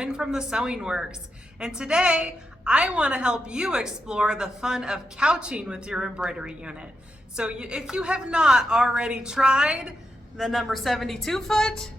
Corrine from the Sewing Works, and today I want to help you explore the fun of couching with your embroidery unit. So if you have not already tried the number 72 foot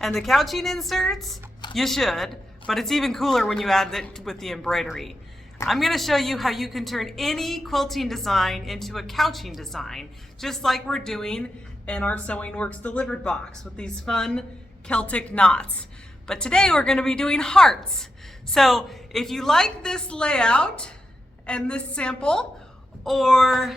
and the couching inserts, you should, but it's even cooler when you add it with the embroidery. I'm going to show you how you can turn any quilting design into a couching design, just like we're doing in our Sewing Works delivered box with these fun Celtic knots. But today we're going to be doing hearts. So if you like this layout and this sample, or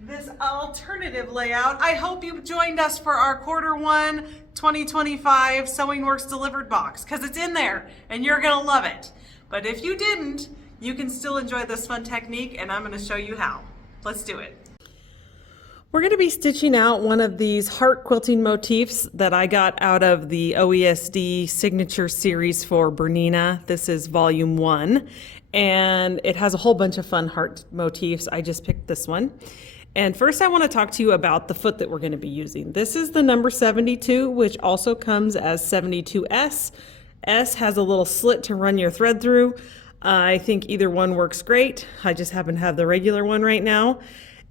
this alternative layout, I hope you joined us for our Q1 2025 Sewing Works delivered box, because it's in there and you're going to love it. But if you didn't, you can still enjoy this fun technique, and I'm going to show you how. Let's do it. We're going to be stitching out one of these heart quilting motifs that I got out of the OESD signature series for Bernina. This is volume 1, and it has a whole bunch of fun heart motifs. I just picked this one. And first I want to talk to you about the foot that we're going to be using. This is the number 72, which also comes as 72S. S has a little slit to run your thread through. I think either one works great. I just happen to have the regular one right now.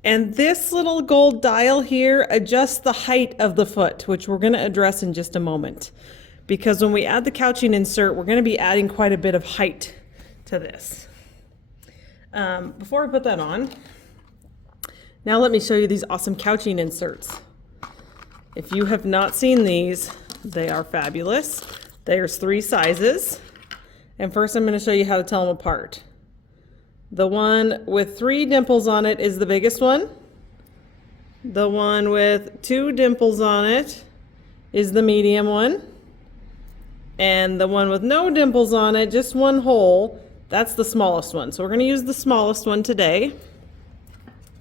And this little gold dial here adjusts the height of the foot, which we're going to address in just a moment. Because when we add the couching insert, we're going to be adding quite a bit of height to this. Before I put that on, now let me show you these awesome couching inserts. If you have not seen these, they are fabulous. There's 3 sizes, and first I'm going to show you how to tell them apart. The one with 3 dimples on it is the biggest one. The one with 2 dimples on it is the medium one. And the one with no dimples on it, just one hole, that's the smallest one. So we're going to use the smallest one today.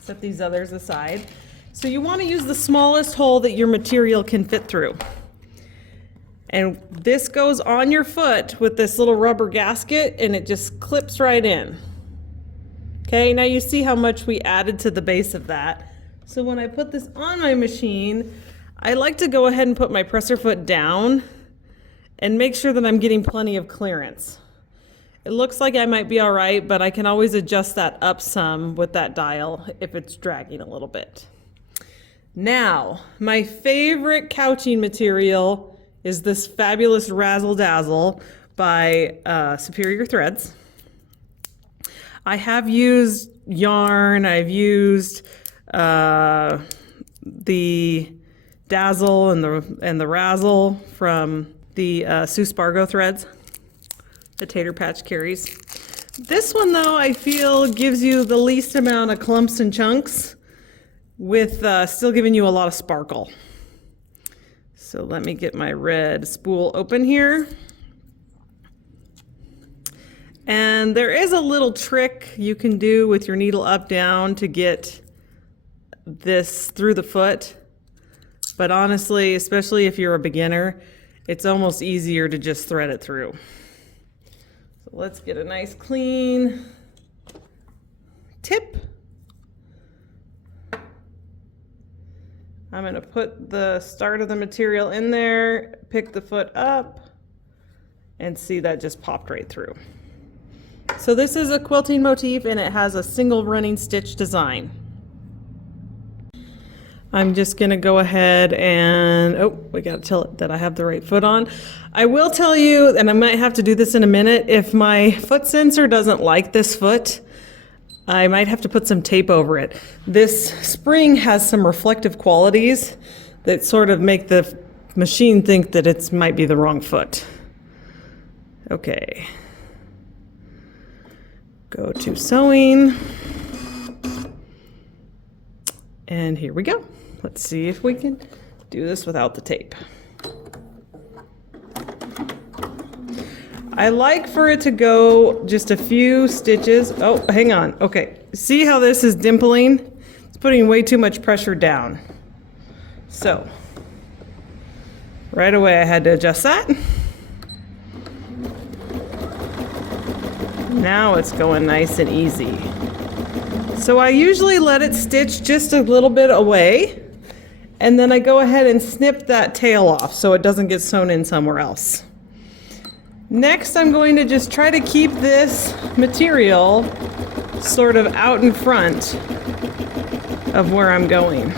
Set these others aside. So you want to use the smallest hole that your material can fit through. And this goes on your foot with this little rubber gasket, and it just clips right in. Okay, now you see how much we added to the base of that. So when I put this on my machine, I like to go ahead and put my presser foot down and make sure that I'm getting plenty of clearance. It looks like I might be all right, but I can always adjust that up some with that dial if it's dragging a little bit. Now, my favorite couching material is this fabulous Razzle Dazzle by Superior Threads. I have used yarn, I've used the Dazzle and the Razzle from the Sue Spargo threads, the Tater Patch Carries. This one though, I feel gives you the least amount of clumps and chunks with still giving you a lot of sparkle. So let me get my red spool open here. And there is a little trick you can do with your needle up down to get this through the foot. But honestly, especially if you're a beginner, it's almost easier to just thread it through. So let's get a nice clean tip. I'm going to put the start of the material in there, pick the foot up, and see that just popped right through. So this is a quilting motif, and it has a single running stitch design. I'm just going to go ahead and, oh, we got to tell it that I have the right foot on. I will tell you, and I might have to do this in a minute, if my foot sensor doesn't like this foot, I might have to put some tape over it. This spring has some reflective qualities that sort of make the machine think that it might be the wrong foot. Okay. Go to sewing. And here we go. Let's see if we can do this without the tape. I like for it to go just a few stitches. Oh, hang on. Okay. See how this is dimpling? It's putting way too much pressure down. So, right away I had to adjust that. Now it's going nice and easy. So I usually let it stitch just a little bit away, and then I go ahead and snip that tail off so it doesn't get sewn in somewhere else. Next, I'm going to just try to keep this material sort of out in front of where I'm going.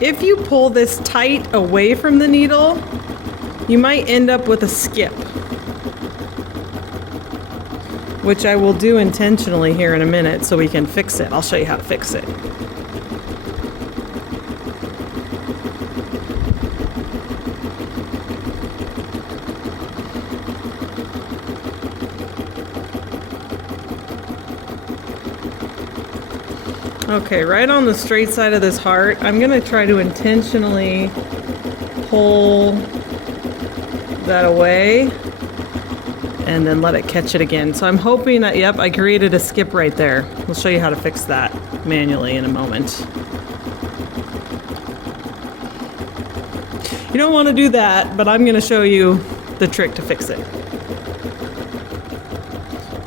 If you pull this tight away from the needle, you might end up with a skip, which I will do intentionally here in a minute so we can fix it. I'll show you how to fix it. Okay, right on the straight side of this heart, I'm going to try to intentionally pull that away and then let it catch it again. So I'm hoping that, yep, I created a skip right there. We'll show you how to fix that manually in a moment. You don't want to do that, but I'm going to show you the trick to fix it.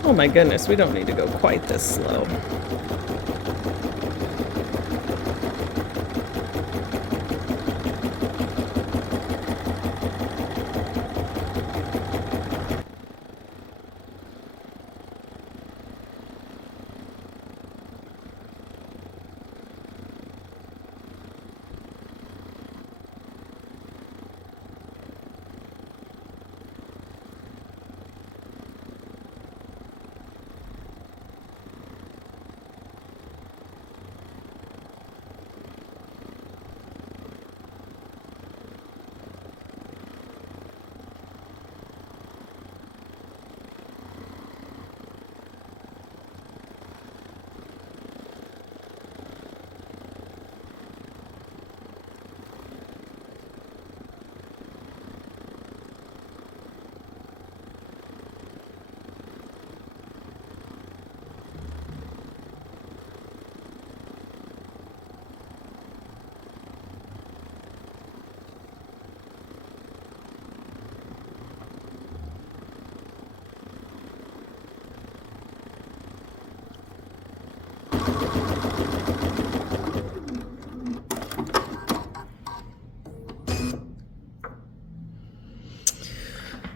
Oh my goodness, we don't need to go quite this slow.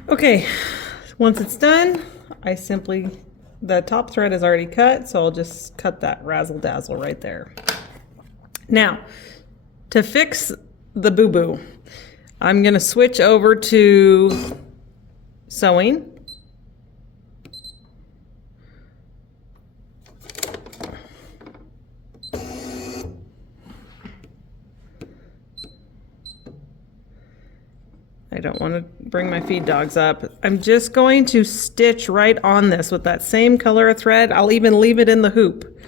Okay, once it's done, the top thread is already cut, so I'll just cut that razzle dazzle right there. Now, to fix the boo-boo, I'm gonna switch over to sewing. I don't want to bring my feed dogs up. I'm just going to stitch right on this with that same color of thread. I'll even leave it in the hoop.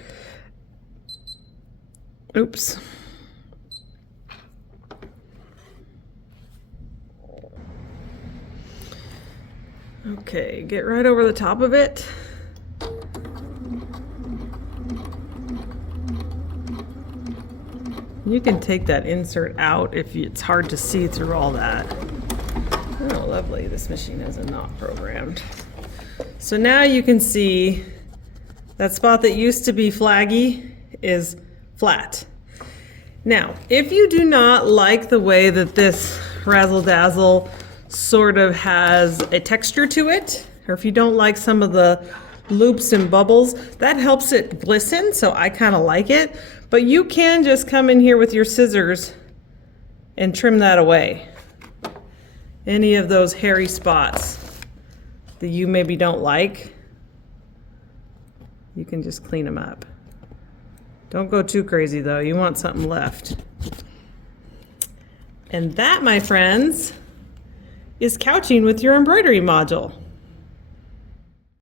Oops. Okay, get right over the top of it. You can take that insert out if it's hard to see through all that. Oh, lovely. This machine has a knot programmed. So now you can see that spot that used to be flaggy is flat. Now, if you do not like the way that this razzle dazzle sort of has a texture to it, or if you don't like some of the loops and bubbles, that helps it glisten, so I kind of like it. But you can just come in here with your scissors and trim that away. Any of those hairy spots that you maybe don't like, you can just clean them up. Don't go too crazy though, you want something left. And that, my friends, is couching with your embroidery module.